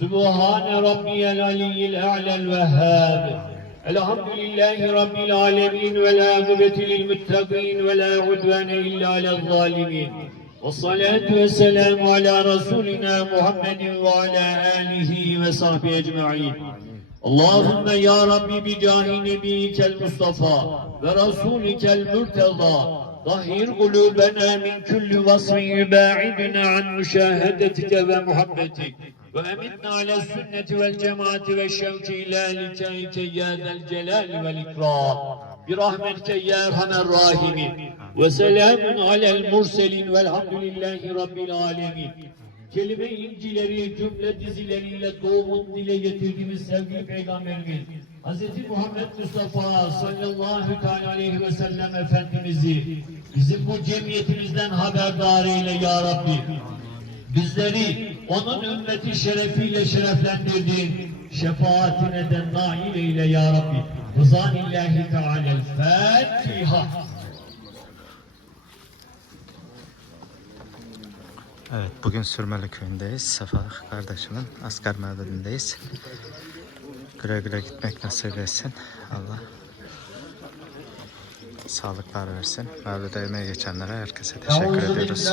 Sübhane Rabbiyel Aliyyil A'lel Vehhab. Elhamdülillahi Rabbil Alemin ve la akıbetilil muttaqin ve la udvane illa alel zalimin. Ve salatu ve selamu ala Resulina Muhammedin ve ala alihi ve sahbihi ecma'in. Allahümme ya Rabbi bicahi nebiyikel Mustafa ve Resulikel Mürteza. Zahir kulübena min külli vasfin yübâidina an müşahedetike ve muhabbetik وأمتنا على السنة والجماعة والشوك إلى لقائك يا ذا الجلال والإكرام برحمتك يا أرحم الراحمين وسلام على المرسلين والحمد لله رب العالمين kelime incileri, cümle dizileriyle doğumun dile getirdiğimiz sevgili Peygamberimiz Hz. Muhammed Mustafa sallallahu teala aleyhi ve sellem Efendimiz'i bizim bu cemiyetimizden haberdar eyle ya Rabbi. bizleri onun ümmeti şerefiyle şereflendirdin. Şefaatine de nail eyle ya Rabbi. Rızan illahi teala Fatiha. Evet, bugün Sürmeli köyündeyiz. Sefa kardeşimin asker mevlidindeyiz. Güle güle gitmek nasip etsin. Allah sağlıklar versin. Mevlid'e emeği geçenlere herkese teşekkür ediyoruz.